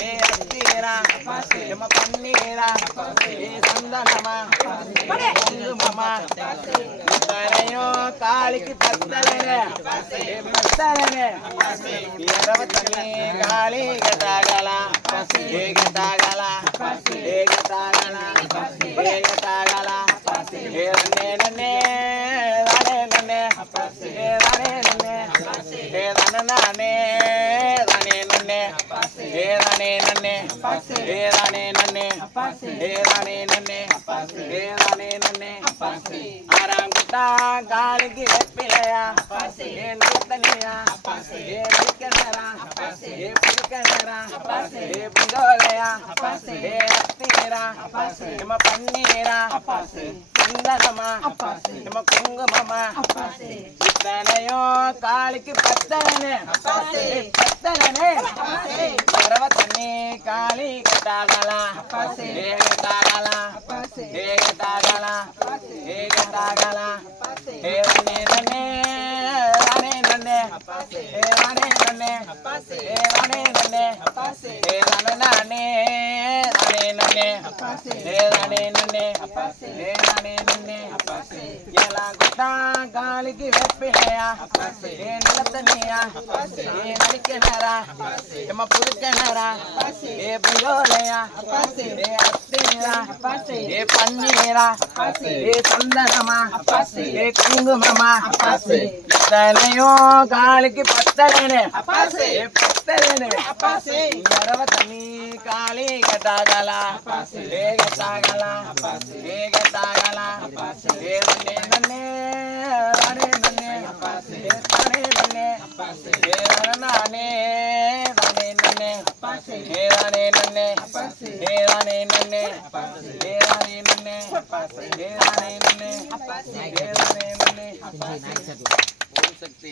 ஏ அத்தீரா எம பன்னீரா சந்தனமா குங்குமமா இத்தனையும் காளிக்கு பத்தலனே பத்தலனே இரவ காளி கட்டாகலா ஏ கட்டாகலா ஏ கட்டாகலா நன்னே நன்னே நன்னே రానే నన్నే. ఏ రానే నన్నే. ఏ రానే నన్నే. ఏ రానే నన్నే. ఆరాంగుతా గాలికి పిల్లయా ఏ నూతనయా. ఏ పులికెనరా ఏ పులికెనరా ఏ పుంగోలయా ఏ రత్నీరా. నిమ పన్నీరా. కుందనమా నిమ కుంగుమమా. குங்குமமா இத்தனையும் காளிக்கு பத்தலனே பத்தலனே பரவ தண்ணி காளி கட்டாகலா. நன்னே நன்னே ரானே நன்னே ஏ ரானே நன்னே ஏ ரானே நன்னே ஏ ரானே நானே ரானே நன்னே ரானே நன்னே ரானே நன்னே எல்லாம் குட்டா காலிக்கு வெப்பிலையா ஏ நிலத்தனியா ஏ நலிக்கனரா எம்ம புதுக்கனரா ஏ புயோலையா ஏ அத்தீரா ஏ பன்னீரா ஏ சந்தனமா ஏ குங்குமமா இத்தனையும் காலிக்கு பத்தலனே ஏ பத்தலனே இரவ தண்ணி காளி கட்டாகலா ஏ கட்டாகலா ஏ கட்டாகலா ஏ நன்னே நன்னே நன்னே நன்னே நன்னே தானே நன்னே ஏ தானே நன்னே ஓம் சக்தி.